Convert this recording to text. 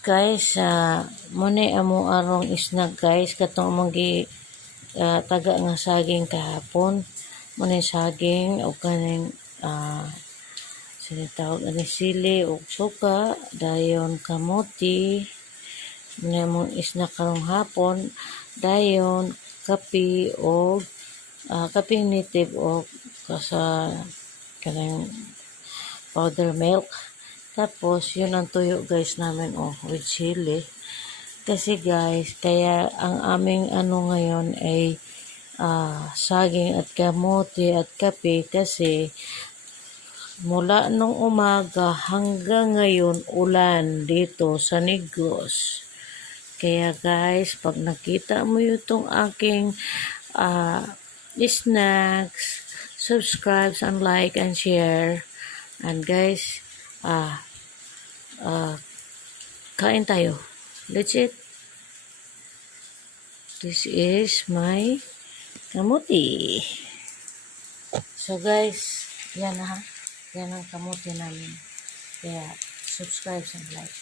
Guys, muna amo arong isnag guys katong among gi taga nga saging kahapon. Muna saging o kaning sinitawag ani sili o suka, dayon kamuti. Muna among isnag karong hapon, dayon kape o kaping native o kasa kanang powder milk. Tapos, yun ang tuyo guys namin, with chili. Kasi guys, kaya ang aming ano ngayon ay saging at kamote at kape kasi mula nung umaga hanggang ngayon ulan dito sa Negros. Kaya guys, pag nakita mo itong aking snacks, subscribe and like and share. And guys, kain tayo. Let's eat. This is my kamuti. So guys, yan ha. Yan ang kamuti namin. Kaya subscribe and like.